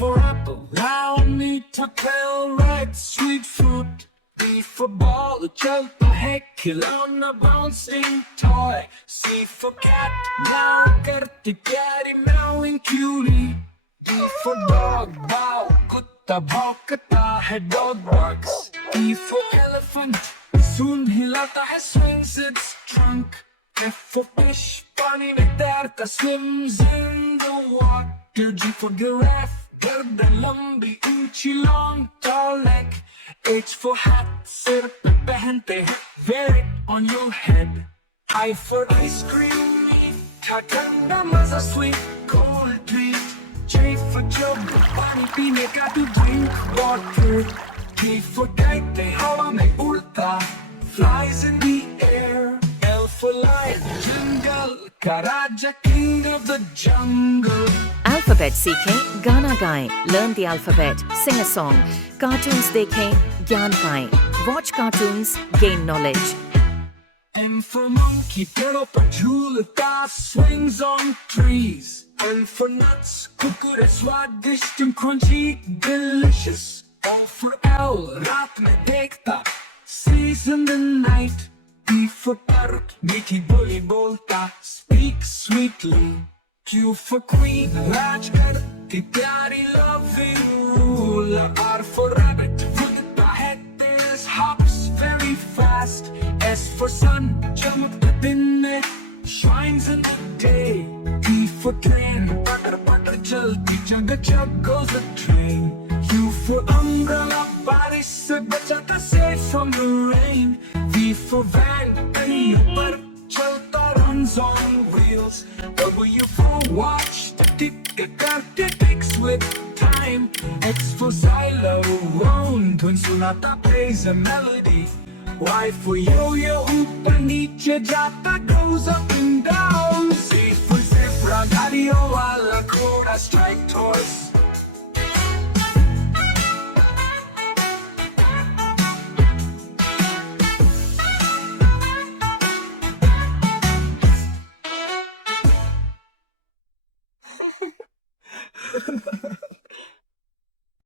for apple, allow me to tell red sweet fruit. B for ball, chelta hai khilona bouncing toy. C for cat, meow करती प्यारी meowing cutie. D for dog, bow कुत्ता भौंकता है dog barks. E for elephant, soon हिलाता है swings its trunk. F for fish, पानी में तैरता swims in the water. G for giraffe, गर्दन लंबी ऊंची long tall neck. H for hat, सिर पे पहनते हैं wear it on your head. I for ice cream, मीठा ठंडा मजा sweet cold treat. J for jug, पानी पीने का to drink water. K for kite, हवा में उड़ता flies in the air. L for lion, jungle का राजा king of the jungle. Alphabet सीखें, गाना गाएं, learn the alphabet, sing a song. Cartoons देखें, ज्ञान पाएं. Watch cartoons, gain knowledge. M for monkey, पेड़ों पर झूलता swings on trees. N for nuts, Kurkure स्वादिष्ट and crunchy, delicious. O for owl, रात में देखता sees in the night. P for parrot, मीठी बोली बोलता speak sweetly. Q for queen, राज करती प्यारी loving ruler. R for rabbit, भागता है तेज hops very fast. S for sun, चमकता दिन में shines in the day. T for train, पटर पटर चलती जग जग goes the train. U for umbrella, बारिश से बचाता safe from the rain. V for van, कहीं पर चलता runs on wheels. W for watch, tick करते ticks with time. X for xylophone, धुन सुनाता plays a melody. Y for yo-yo, ऊपर नीचे जाता goes up and down. Z for zebra, गाड़ियों वाला घोड़ा strike horse.